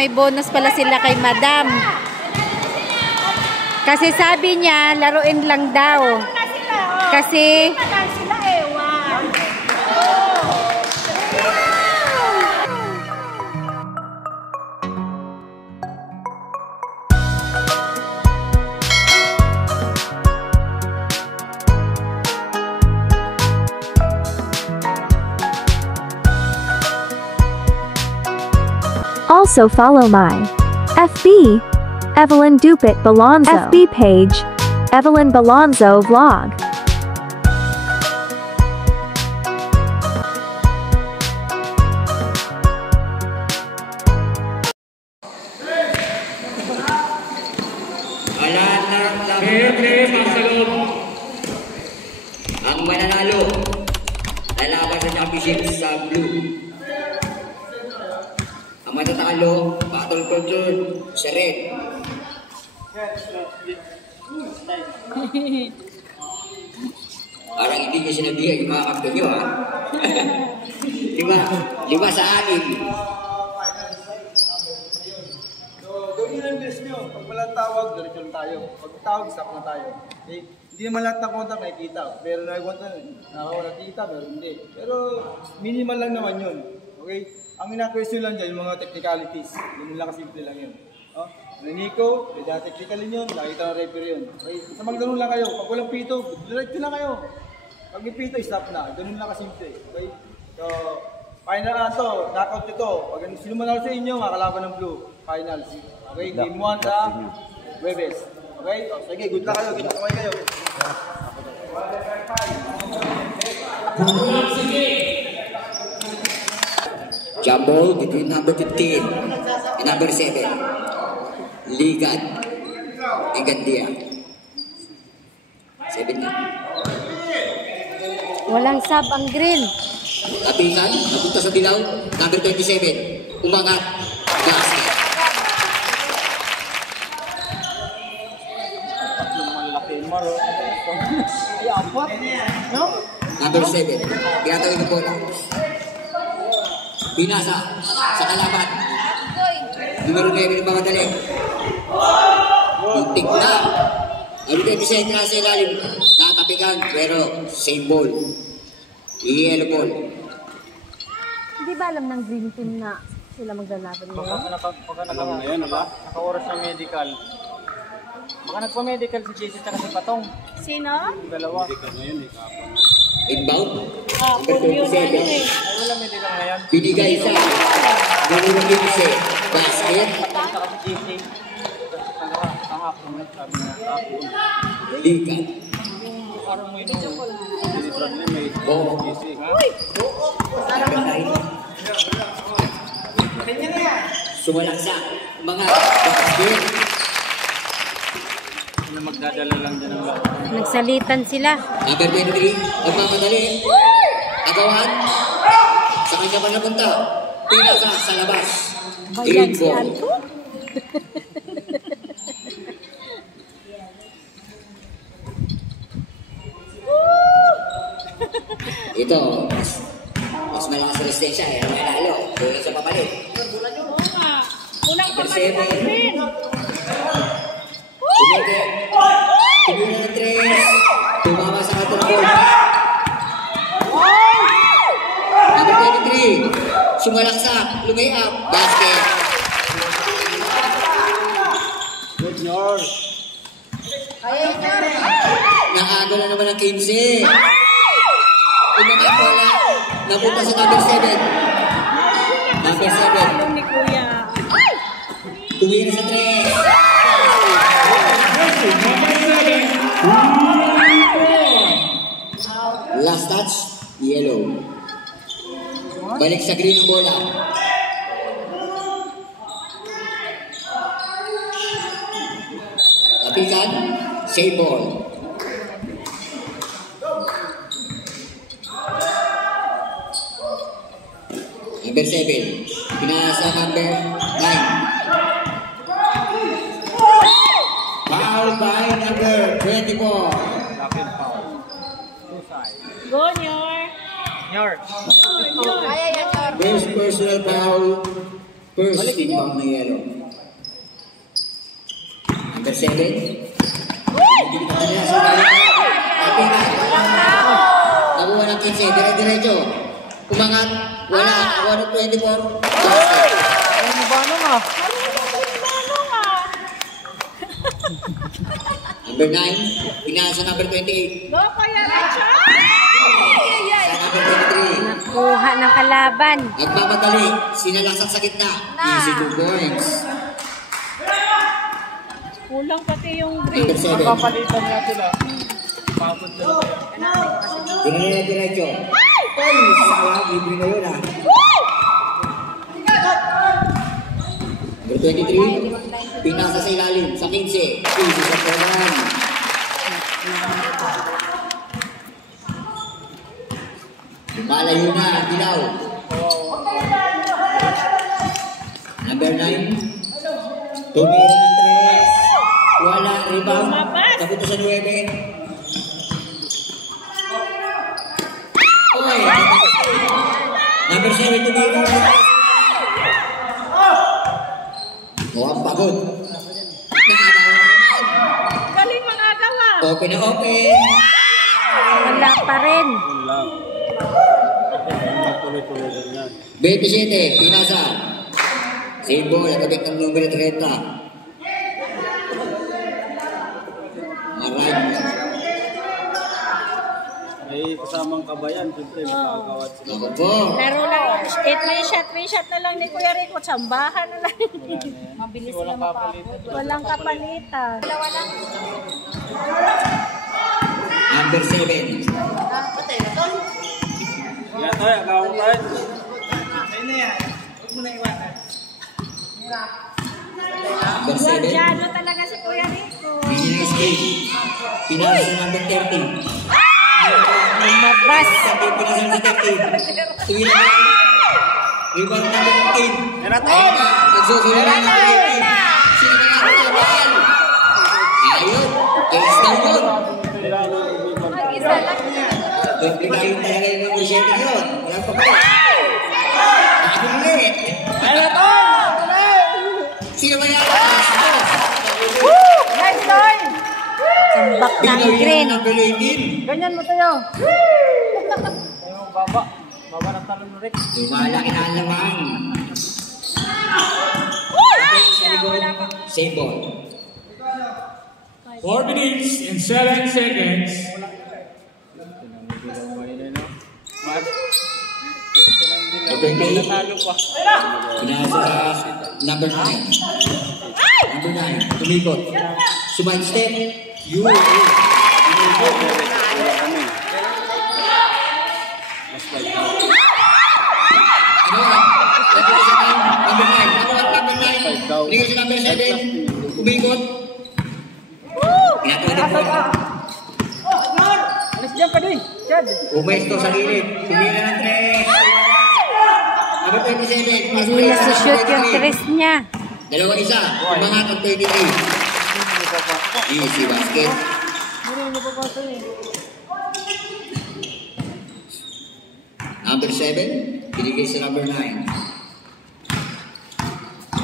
may bonus pala sila kay Madam. Kasi sabi niya, laruin lang daw. Kasi Also follow my FB, Evelyn Dupit Balonzo, FB page, Evelyn Balonzo Vlog. Ang mananalo, lalaban sa championship sa blue. Ang matatalo, battle culture sa red. Parang hindi nyo sinabihan yung mga kampo nyo, ha? lima sa akin. Gawin nyo lang best nyo. Pag walang tawag, diretso tayo. Pag tawag, stop na tayo. Okay? Hindi naman lahat ng contact nakikita. Pero nakikita, pero hindi. Pero minimal lang naman yun. Okay? Ang ina-question lang dyan, yung mga technicalities. Yun lang, simple lang yun. Oh? Nico, technical yun, nakita ng referee yun. Okay? Sa magdanong lang kayo. Pag walang pito, diretso lang kayo. Pag may pito, stop na. Ganun lang kasimple. Okay? So, final na to, knockout ito. Pag sino manalo sa inyo, makakalaban ng blue. Finals. Okay? Game 1 sa Webes. Okay? O, sige, good luck kayo. Kita kamay kayo. Jump ball between number 15 and number 7. Ligat. Igandia. 7 na. walang sub ang green. Apikan, napunta sa dilaw. Number 27. Umangat. Basket. Number 7. Ginatawin ng bola. Pinasa sa kalaban. Numero 9 ng mga dali. Muntik na. Ang 27 na sa ilalim. Natapikan pero same ball. Yellow ball. Hindi ba alam ng green team na sila maglalaban ngayon? Alam na yan, wala? Naka-oras ng medical. Baka nagpa-medical si JC at si Patong. Sino? Dalawa. Medical ngayon eh. Inbound. Number 27. Ay, wala medical ngayon. Binigay sa numero 15. Basket. Patong sa si JC. Kahapon sabi na kahapon. Ligat. Parang may deliveran niya may JC. Sumalaksak. Mga basket. Na magdadala lang din ng laro. Nagsalitan sila. Number 23. Nagmamadali. Agawan. Sa kanya pa napunta. Pinasa sa labas. Bayan si Alto. Ito, mas malakas sa resistensya eh. Ang manalo. Bulan sa papalit. Unang papalit ang green. Tumigil. Tumigil ng 3. Tumama sa katalbog. Number 23. Sumalaksak. Lumayap. Basket. Good Lord. Nakago na naman ang 15. Umangat wala. Napunta sa number 7. Number 7. Ni Kuya. Tumira sa 3. Last touch, yellow. Balik sa green ng bola. Tapikan, save ball. Number 7. Pinasa number 9. Foul by number 24. Lapin foul. Two side. Go, Nyor. Nyor. First personal foul, First team foul na yellow. Number 7. Hindi kita nila sa galing. Nakuha ng 15. Dire-diretso. Umangat. Wala. Nakuha ng 24. Ano ba ano nga? Number 9. Pinasa sa number 28. No, kaya na siya! Sa number 23. Kuha ng kalaban. Nagmamadali. Sinalasak sa gitna. Easy 2 points. Kulang pati yung Number 7. Papalitan nga sila. Papad sila. Dire-diretso. Ay! Sayang. Libre na yun ah. Number 23. Pinasa sa ilalim. Sa 15. Easy sa program. Lumalayo na ang dilaw. Number 9. Tumira ng 3. Wala. Rebound. Kapunta sa 9. Oy! Number 7. Tumira. Ang pagod. galing mga agawa. Open na open. Wala pa rin. Tuloy-tuloy din yan. 27, pinasa. Same ball, nakabit ng numero 30. Maray. Ay, kasamang kabayan, siyempre makakawat sila. Ako po. Laro lang. 3 shot na lang ni Kuya Rico. Sambahan na lang. Mabilis sila mapapagod. Walang kapalitan. Number 7. Yan tayo, agawang tayo. Number 7. Guardiano talaga si Kuya Rico. Business game. Pinasa sa number 30. Lumabas. Pinasa sa 30. Tuwila na. Rebound number 15. Yan na tayo. Nagsusunod na number 18. Sino ba nga ang ball? Ayun. Case down yun. Mag-isa lang. Komplikahin talaga yung number 7 yun. Walang pa pala. Nakabulit. Yan na tayo. Sino ba yan? Nice line. Sambak ng Binoy green. yung number 18. Ganyan mo tayo. Ayun, baba. Baba ng talon mo, Rick. Lumalaki na ang laman. Same ball. 4 minutes and 7 seconds. Natalo pa. Pinasa number 9. Number 9. Tumikot. Sumide step. You. Ano ba? Number 9. Number 9. Tingin sa number 7. Tumikot. Pinatuwa din po. Alis dyan ka din. Chad. Umesto sa gilid. Tumira ng 3. Number 27. Pass Hindi break. na shoot yung tres niya. Dalawa isa. Umangat ang 33. Easy basket. Number 7. Binigay sa number 9.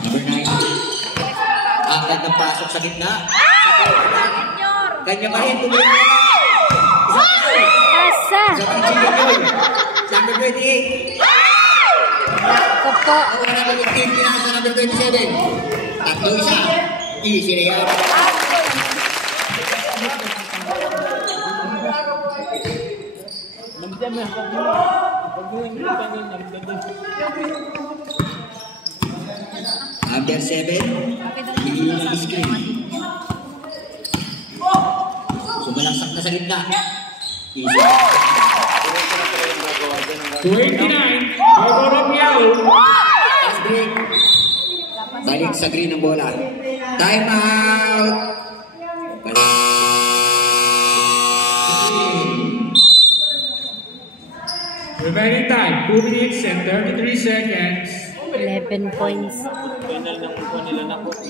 Number 9. Agad ng pasok sa gitna. Kanya pa rin. Tumira na. Asa. Isa pang chicken yun. Number 28. Ako po. Ako na number 15. Pinasa sa number 27. Tatlo isa. Easy na yan. Nandiyan na. Pag mo yung ganyan, nandiyan na. Number 7. Hindi ng screen. Sumalaksak na sa gitna. Easy. 29. Favor of yellow. Fast break. Balik sa green ng bola. Time out. Remaining time 2 minutes and 33 seconds. 11 points. Final ng upo nila na po. 29.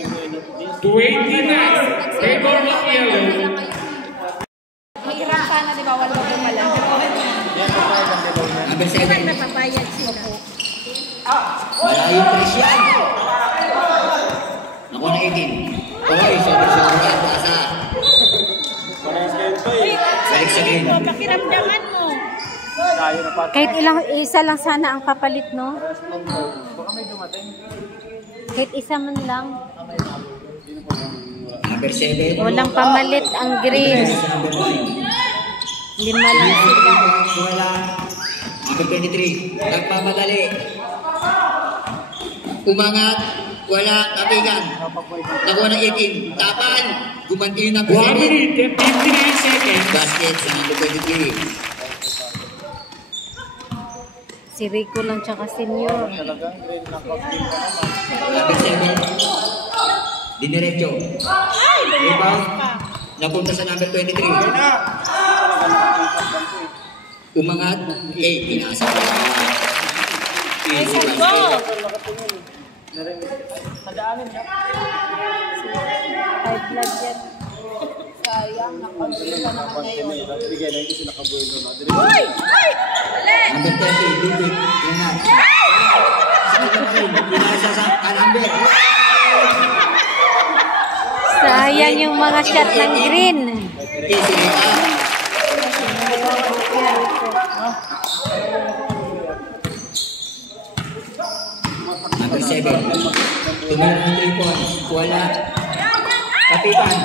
Favor of yellow. Mahirap sana, di ba? Wala ko malang. Number 7. Napapayag sila. Malayong Christian. 18. Oy, sobra-sobra. Tasa. Balik sa green. Pakiramdaman mo. Kahit isa lang sana ang papalit, no? Kahit isa man lang. Number 7. Walang pamalit ang green. Number 9. 5 lang sila. Wala. Number 23. Nagpapadali. Umangat. Wala. Tapigan. Nakuha ng 18. Tapan. Gumanti yung number 1 7. minute and 58 seconds. Basket sa number 23. Si Rico lang tsaka senior. Number 7. Diniretso. Rebound. Napunta sa number 23. Umangat. Pinasa. Easy basket. 5 lang yan. Number 30. Dubit. Ingat. Pinasa sa number. Sayang yung mga shot ng green. Easy layup. Number 7. Tumira ng 3 points. Wala. Kapitan.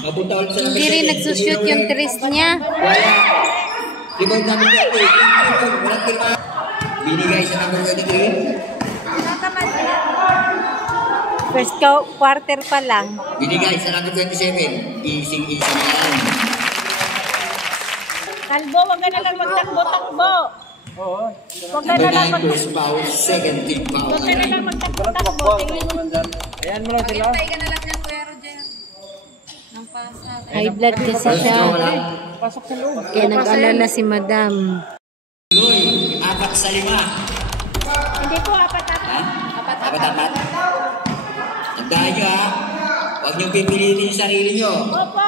Mapunta ulit sa number 7. Hindi rin nagsushoot yung tres niya. Wala. Rebound number 30. Walang firma. Binigay sa number 23. First quarter pa lang. Binigay sa number 27. Easy na yan. Kalbo, wag ka na lang magtakbo-takbo. Wag ka Number na lang 9. First foul. Second team foul. Wag ka na lang magtakbo-takbo. Tingin mo. Ayan mo lang sila. High blood kasi First siya. throw lang. Kaya nag-alala si madam. Tuloy. 4 sa 5. Hindi po, apat-apat. Ha? Apat-apat. Tandaan nyo ha. Huwag niyong pipilitin yung sarili nyo. Opo.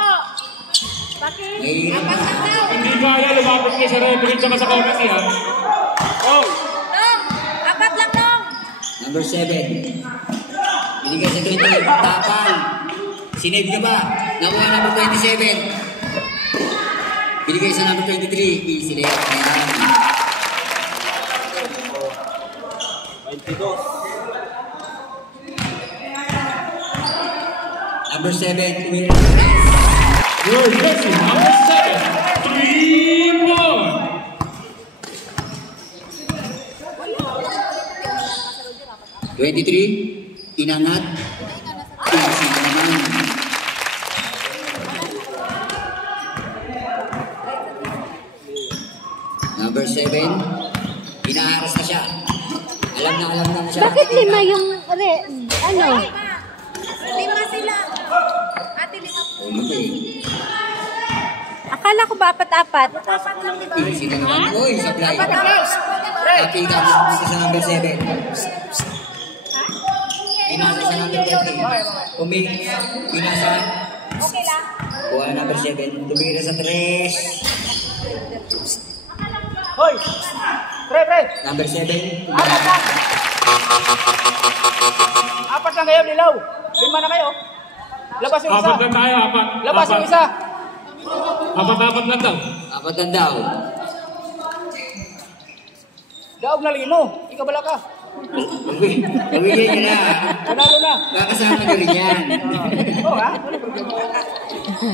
Bakit? Mahirap na. Hindi kaya, lumapit kayo sa referee tsaka sa committee ha. Oh! Apat lang nung. Number 7. Binigay sa 20. Tapal. Sinave nyo ba? Nakuha number 27. Binigay sa number 23. Easy layup na yan. 22. Number 7. Tumira. Your jersey, number 7. 3 more. Inangat. Easy na naman. Number 7. Inaharas na siya. Alam na siya. Bakit 5 yung ano? 5 sila. Ate, 5. Oh, hindi. Akala ko ba 4-4? Easy na naman. Uy, supply. Tapi ka sa number 7. Pinasa sa number 30. Pinasa. Okay lang. Kuha na number 7. Tumira sa 3. Hoy! Pre! Number 7. Apat lang kayo, Lilaw. 5 na kayo. Labas yung isa. Apat lang tayo, apat. Labas yung isa. Apat lang daw. Apat ang daw. Daog na 5. Ikaw bala ka. Pagwigyan niya na. Panalo na. Kakasama nyo rin yan. Oo ha?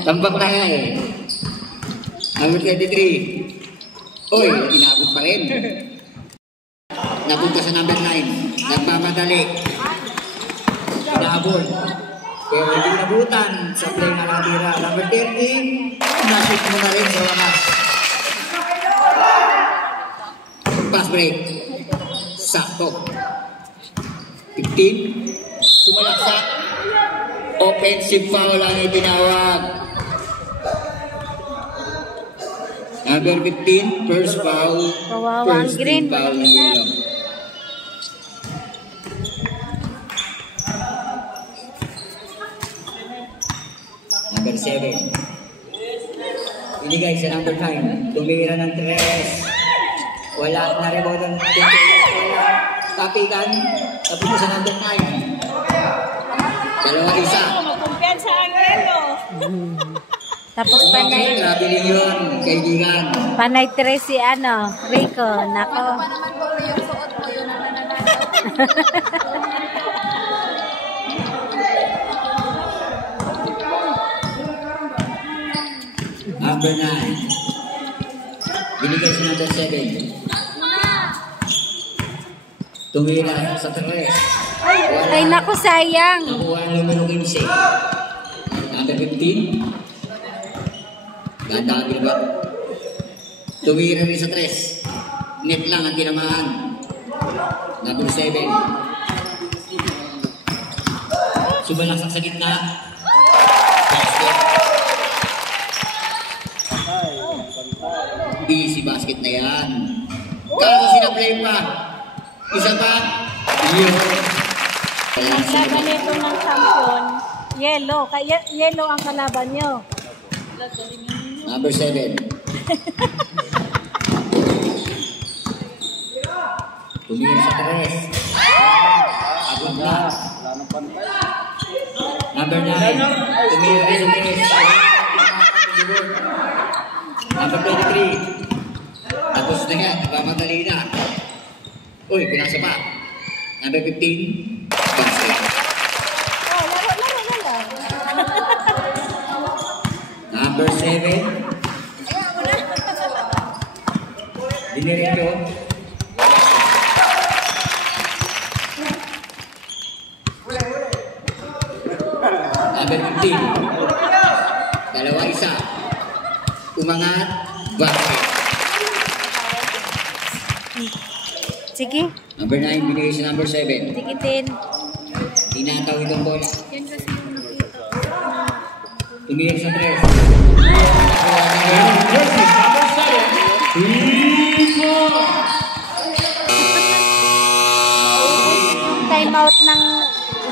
Tambak na nga eh. Number 23. Uy, inabot pa rin. Napunta sa number 9. Nagmamadali. Inabot. Pero hindi nabutan sa play na natira. Number 30. Nashoot mo na rin sa wakas. Pass break. Sakto. 15. Sumalaksak. Offensive foul ang itinawag. Number 15, first foul. Kawawa ang First green. team foul ng yellow. Number 7. Binigay sa number 9. Tumira ng 3. Wala na rebound ng 20. Wala. Tapikan. Tapos sa number 9. Dalawa isa. Kumpiyansa ang yelo. Tapos Okay, panay, grabe rin yun, kaibigan. panay 3 si Rico. Nako. Number 9. Binigay si number 7. Tumira sa 3. Ay, naku, sayang. Nakuha ang numero 15. Number 15. Ganda ka ba? Tumira rin sa 3. Net lang ang tinamaan. Number 7. Sumalaksak sa gitna. Basket. Busy basket na yan. Kaso sinaplay pa. Isa pa. Yun. Ang laban nito ng champion, yellow. Kaya yellow ang kalaban nyo. Number 7. Tumira sa 3. Agad na. Number 9. Tumira rin sa 3. Number 23. Tapos na yan. Nagmamadali na. Uy, pinasa pa. Number 15. Basket. Oh, laro. Number 7. Diniretso. Number 15. Dalawa isa. Umangat. Basket. Sige, Number 9. Binigay sa number 7. tikitin. Tinataw itong bola. Tumira sa 3. Time out ng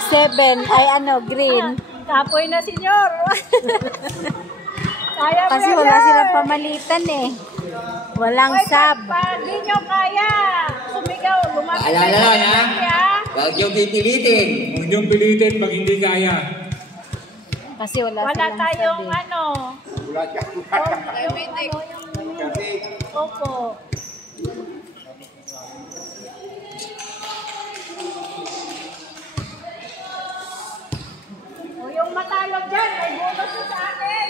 7 ay green. Kapoy na, senyor. Kaya mo Kasi yan, wala yan. silang pamalitan eh. Walang Hoy, sub. pag di nyo kaya, sumigaw, lumapit Paalala kayo lang, sa ha? kanya. Huwag niyong pipilitin. Huwag niyong pilitin pag hindi kaya. Kasi wala Wala silang tayong sub eh. Opo. O yung matalo dyan, may bonus yun sa akin.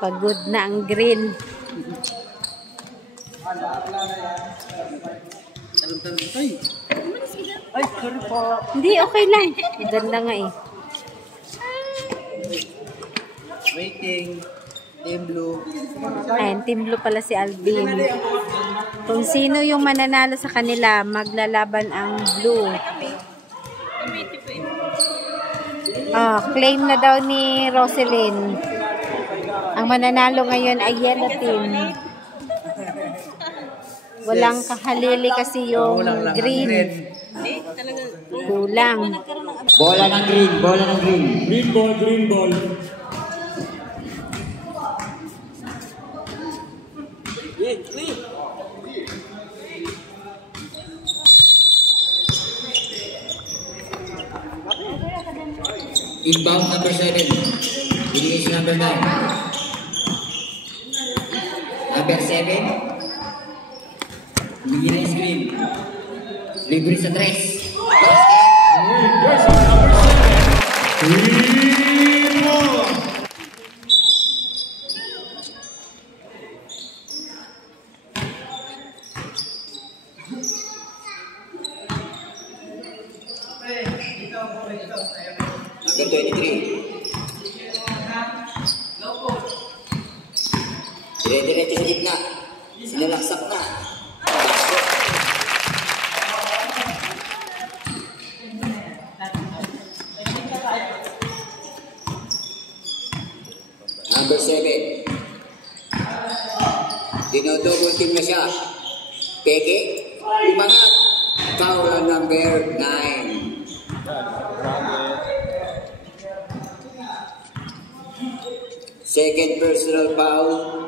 Pagod na ang green. Hindi, okay lang. Ganda nga eh. Waiting. Team Blue. Ayan, Team Blue pala si Alvin. Kung sino yung mananalo sa kanila, maglalaban ang Blue. Claim na daw ni Roselyn. Ang mananalo ngayon ay Yellow Team. Walang kahalili kasi yung green. Kulang. Bola ng green. Bola ng green. Green ball, green ball. Inbound number 7. Binigay sa number 9. Number 7. Binigay sa green. Libre sa 3. Jersey number 7. Green ball. Number 23. Dire-diretso sa gitna. Sinalaksak na. Number 7. Dinodouble team na siya. Peke. Umangat. Foul ang number 9. Second personal foul.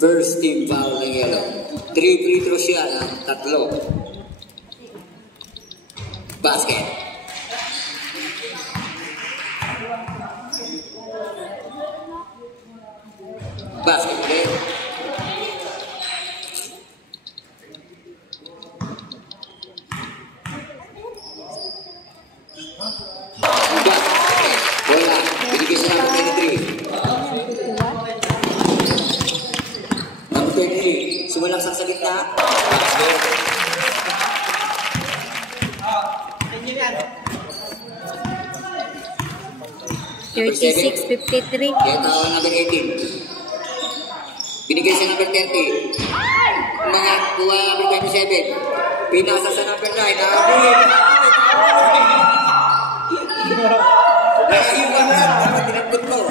First team foul ng yellow. 3 free throws siya ng 3. Basket. Basket ulit. Bola. Binigay sa number 23. Number 23. Sumalaksak sa gitna. Basket. 36-53. Kaya tao number 18. Binigay sa number 30. Mga kuha number 27. Pinasa sa number 9. Naiwan lang. Dapat tinagpot ko.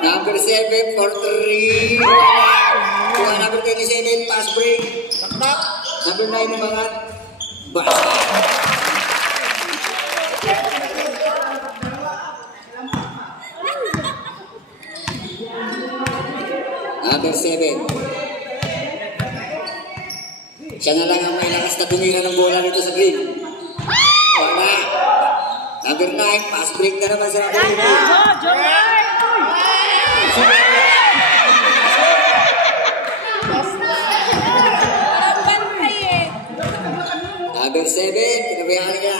Number 7 for 3. Kuha number 27. Pass break. Number 9 ng mga basket. Number 7. Siya na lang ang may lakas na tumira ng bola nito sa green. Wala. Number 9, pass break na naman sa number 8. Number 7, pinabayaan niya.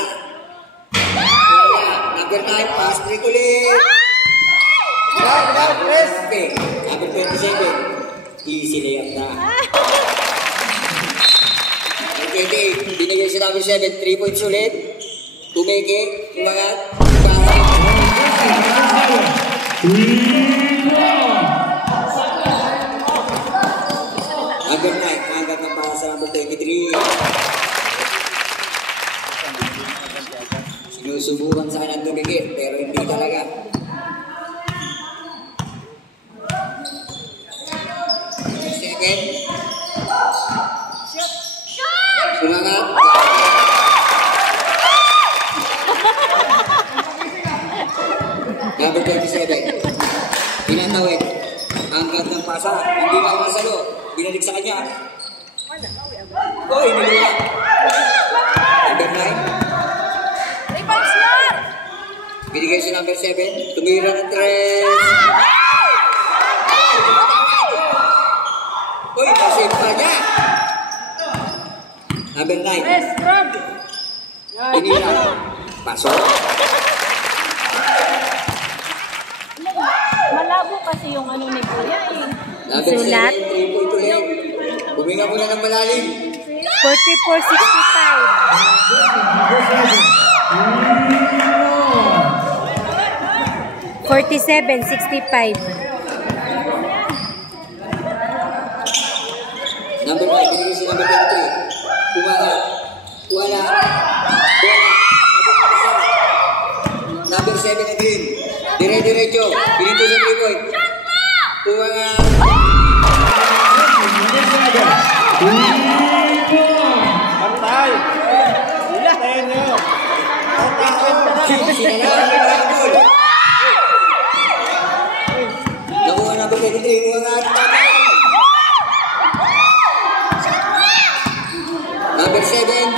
Wala. Number 9, pass break ulit. Okay. Number 27. Easy layup na. Number 28. Binigay si number 7. 3 points ulit. Tumeke. Umangat. Number 9. Hanggang ang para sa number 23. Sinusubukan sa kanang tumikit. Pero hindi talaga. Semangat. Number 27. Pinatawid. Angkat ng pasa. Hindi na masalo. Binalik sa kanya. Oh, iniluwa. Number 9. Binigay si number 7. Tumira ng 3. Uy, pasip pa niya. Number 9. Pinira. Pasok. Malabo kasi yung ano ni Kuya eh. Number 7, 3 point ulit. Buminga muna ng malalim. 44-65. 47-65. Number 5, binigay si number 23. Kumagat. Wala. Number 7 na green. Dire-diretso. Binito sa 3 point. Kumagat. Pantay! Tayo nyo! Nakuha number 23. Kumagat. Number 7.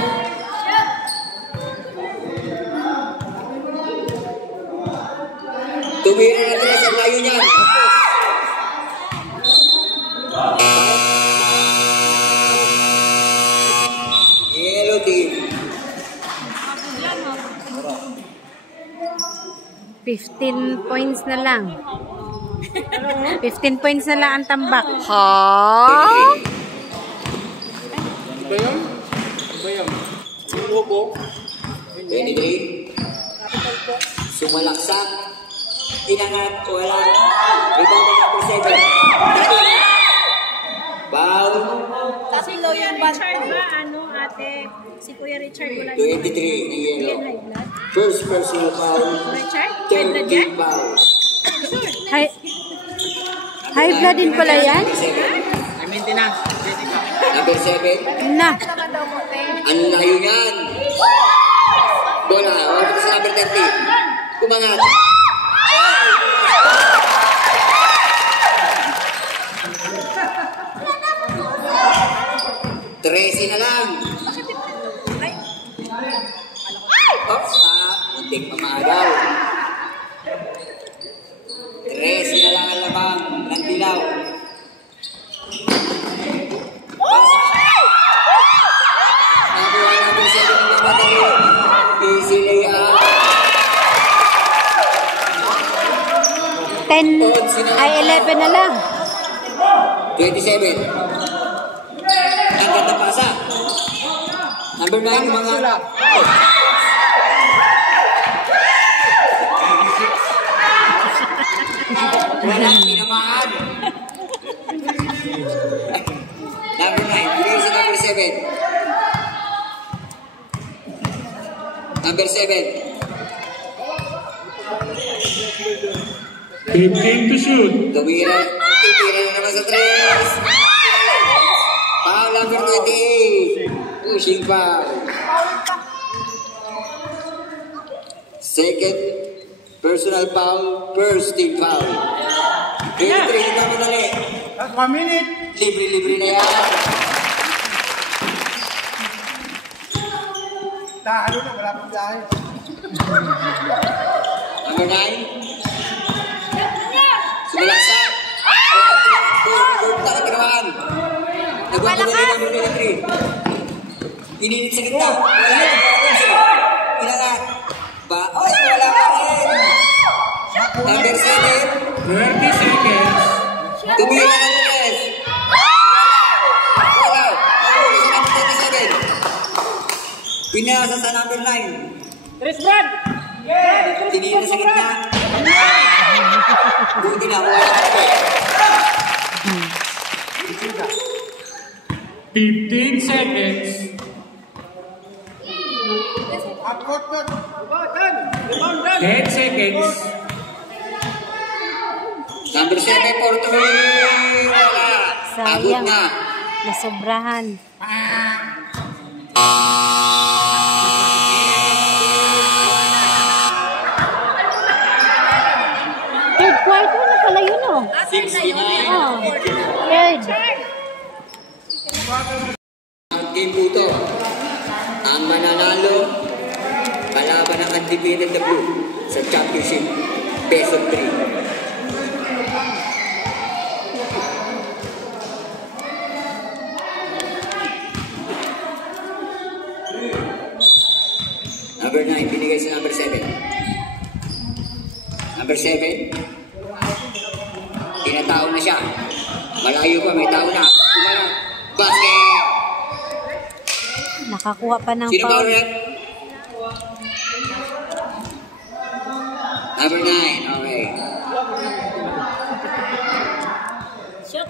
Tumira na 3 sa layo niyan. Yellow team. 15 points na lang. 15 points na lang ang tambak. Iba yun? Iba yun? Yung lobo? 23. Sumalaksak. Inangat. Wala. Rebound na number 7. Foul. Kasi Kuya Richard ba, ano ate? Si Kuya Richard wala 23 ng yellow. high blood. First personal foul. Richard? High blood 30 yan? fouls. High blood din pala yan? Maintenance. Jessica. Number 7. Na. Ang layo niyan. Bola. Wala sa number 30. Kumangat. 13 na lang. Oops, muntik pamagaw. 13 na lang ang lamang ng dilaw. Nakuha namin sa inyo ng battery. Easy layout. 10 ay 11 na lang. 27. Ang ganda pasa. Number 9, mga... Walang tinamaan. Number 9, bigay sa number 7. Number 7. 15 to shoot. Titira na naman sa 3. Foul number 28. Pushing foul. Second personal foul, first team foul. 23, hindi mo dali. That's 1 minute. Libre-libre na yan. Talo na, wala pang dahil. Number 9. Sumulaksa. Takot ka naman. Nagwagawali number 23. Ininit sa kita. Wala. Inangat. Oy, wala ka rin. Number 7. 30 seconds. Tumira na Lopez. Wala. Wala sa number 27. Pinasa sa number 9. Chris Brad! Tinira sa gitna. Buti na, wala ka. 15 seconds. Upward, 10 seconds. Number 7 for 3. Wala. Abot Sayang. na. Nasobrahan. Third quarter na pala yun, oh. 69. Oh. Third. Ang game po ito. Ang mananalo, kalaban ng undefeated na blue sa championship. Best of 3. Number 9, binigay sa number 7. Number 7, tinatao na siya. Malayo pa, may tao na. Kumarap. Basket! Nakakuha pa ng Sino ba foul. ulit? Number 9, okay.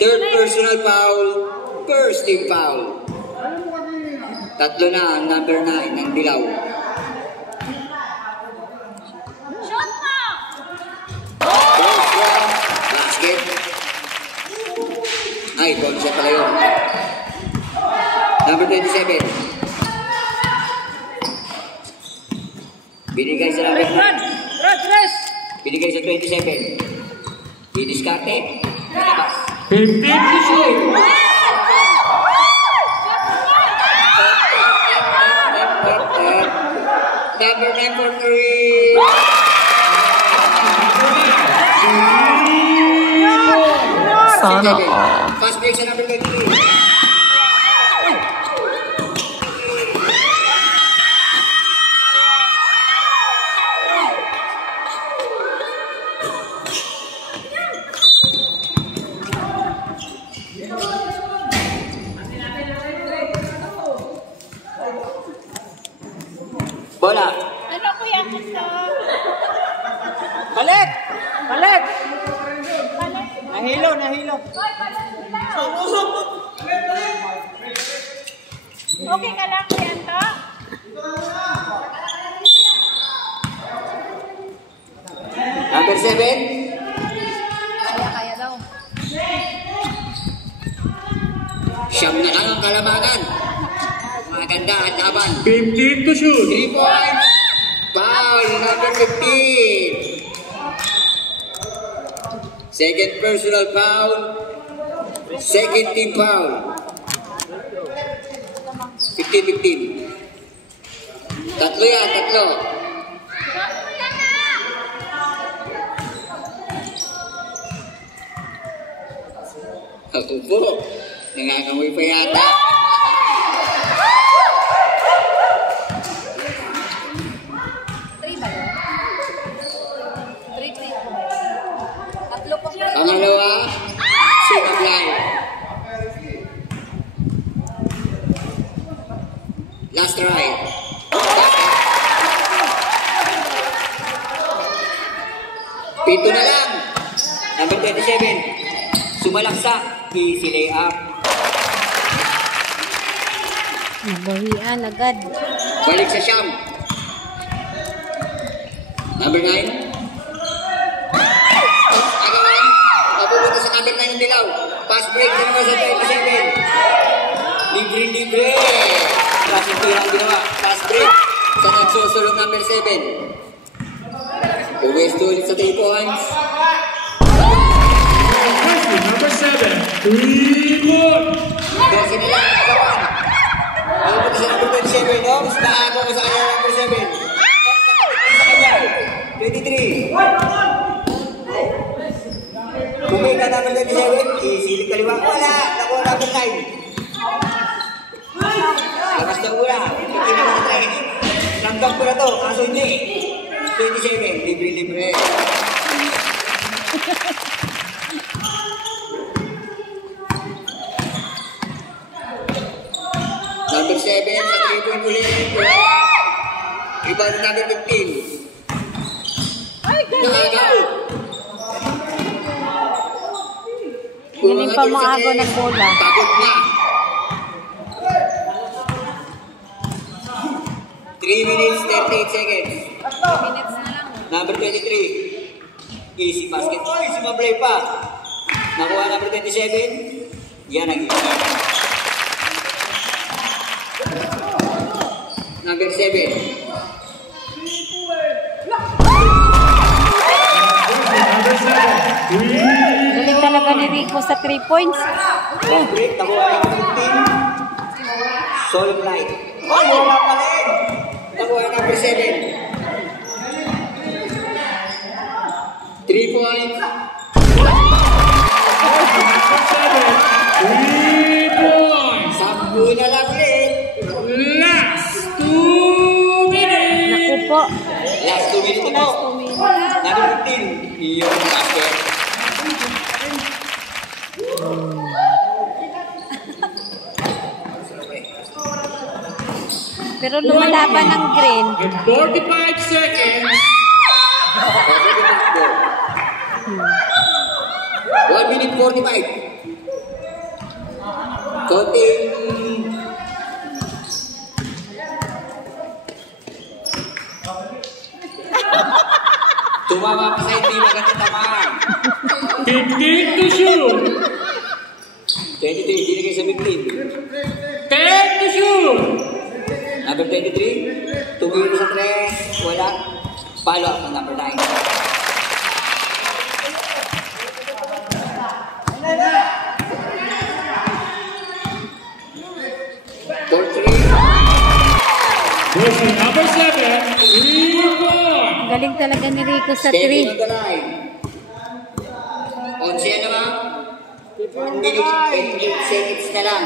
Third personal foul, first team foul. Tatlo na ang number 9 ng dilaw. First round, basket. Ay, ball shot pala yun. Number 27. Binigay sa number 9. Binigay sa 27. Didiskarte. Nalabas. 15 to shoot. Number 9 for 3. Sana all. Fast break sa number 23. Bola. Ano kuya gusto? Balik! Balik! Balik. Nahilo, nahilo. Okay ka lang kuya to? Number 7. Kaya daw. Siyam na lang ang kalamangan. Maganda at laban. 15 to shoot. 3 points. Foul, number 15. Second personal foul. Second team foul. 15-15. Tatlo yan, tatlo. Ako po, nangangamoy pa yata. Pangalawa, second line. Last try. Pito na lang. Number 27. Sumalaksak. Easy layup. Nabawian agad. Balik sa Siyam. Number 9. Agawan. Papupunta sa number 9 ng Dilaw. Pass break na naman sa 27. Libre. Klaseng tira ang ginawa. Pass break sa nagsusulong number 7. Uwes to ulit sa 3 points. Number 7. 3 points. Kasi nila, agawan. Papupunta sa number 27. No? Mas nakaako ko sa kanya number 7. Sa kanya. 23. Kumita number 27. Isilip kaliwa. Wala. Nakuha number 9. Labas na muna. Hindi naman sa 3. Langgap ko na to. Kaso hindi. 27. Libre. Number 7 sa 3 point ulit. Rebound number 15. Nakagaw. Galing pa mo ako ng bola. Pagod na. 3 minutes 38 seconds. 3 minutes na lang. Number 23. Easy basket. Oy, sumablay pa. Nakuha number 27. Yan ang easy. Number 7. Galing talaga ni Rico sa 3 points. Long break. Nakuha number 15. Solid light. Oh, wala pa rin. Nakuha number 7. 3 points. 3 points. 10 na lang ulit. Last 2 minutes. Naku po. Last 2 minutes mo. Number 15. Yung basket. Pero lumalaban ng green. In 45 seconds. 1 minute 45. Konting tumama pa sa hindi maganda tamaan. 15 to shoot. 23, binigay sa 15. 10 to shoot. Number 23, tumiro sa 3, wala. Follow up ng number 9. For 3. Versus number 7. 3 points. Galing talaga ni Rico sa Stepping 3. on the line. 11 yan naman. 1 minute, 8 seconds na lang.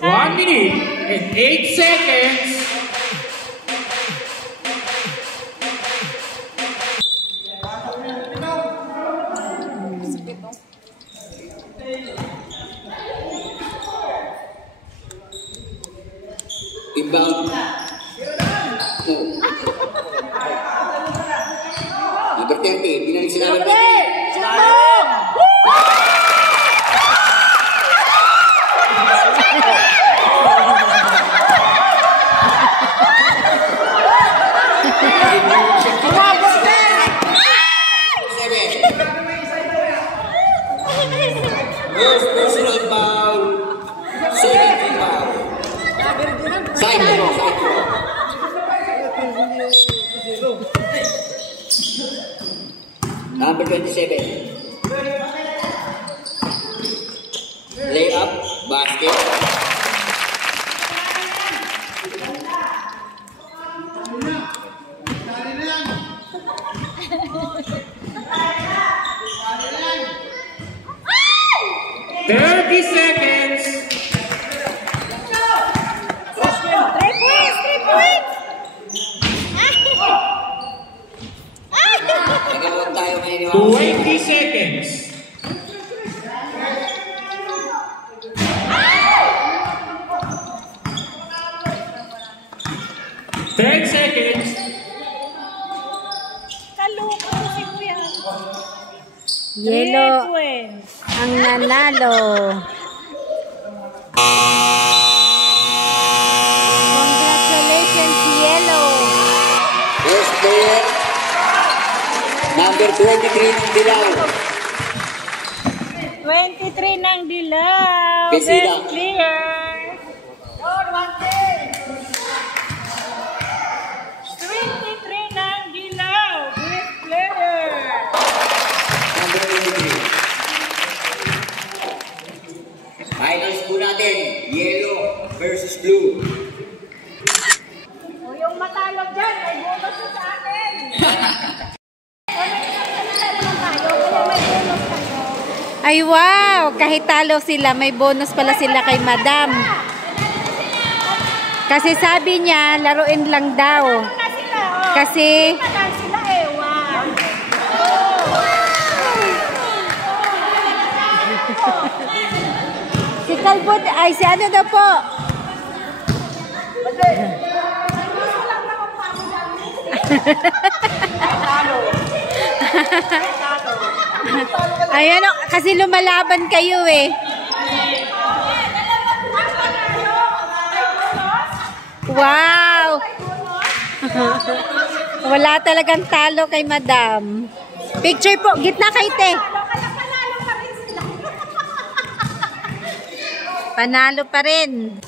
1 minute and 8 seconds. Inbound. Number 30, binalik sila number 30. First personal foul, second foul. Side throw. Number 27. basket. Seconds. 3 points! Nagawag tayo ngayon. 20 seconds. Seconds. Kaluko si Kuya. Yellow 3 points. ang nanalo. Congratulations, Yellow. First player, number 23 ng Dilaw. 23 ng Dilaw. Besida. Best player. 23 ng Dilaw. Best player. Number 23. Finals po natin, Yellow versus Blue. O yung matalo dyan, may bonus na sa atin. O nagsasalita naman tayo, kaya may bonus tayo. Ay wow, kahit talo sila, may bonus pala sila kay Madam. Kasi sabi niya, laruin lang daw. Na sila, o. Kasi Tagal sila eh, wow. si Calvin, ay si ano daw po? Ayan o, kasi lumalaban kayo eh. Wow! Wala talagang talo kay Madam. Picture po, gitna kay Te. Panalo pa rin.